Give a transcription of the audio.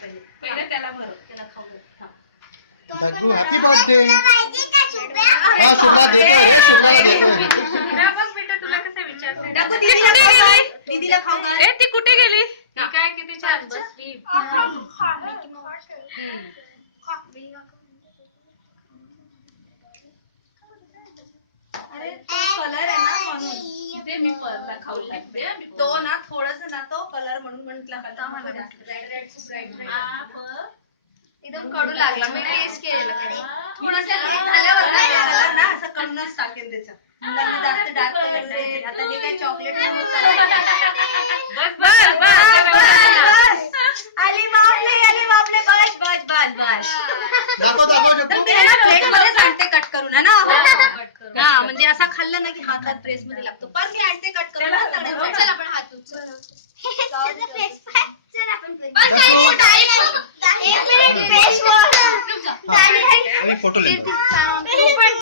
पहिले त्याला भर, त्याला खाऊ दे. Dagdu happy birthday. हा शुभ्रा देतो. बघ बेटा तुला कसं विचारते. दीदीला खाऊ घाल. ए ती कुठे गेली? ती काय किती छान बसली. अरे तो कलर आहे ना म्हणून दे मी परला खाऊ लागते. तो ना थोडस ना तो कलर म्हणून म्हटलं का मला एकदम कडू लागला. मी टेस्ट केलेलं थोडस झाल्यावर कलर ना असं करूनच टाकेल त्याचं. मुलांना जास्त डार्क कलर नाही. आता हे काय चॉकलेट बस बस बस. आली बापले बस बस बस बस. दाखव शकतो. प्लेट मध्ये सांगते कट करून है ना. हा म्हणजे असं खाल्लं ना की हातात प्रेस मध्ये लागतो. पण मी आणते कट करून. चल आपण हात उचल. फोटो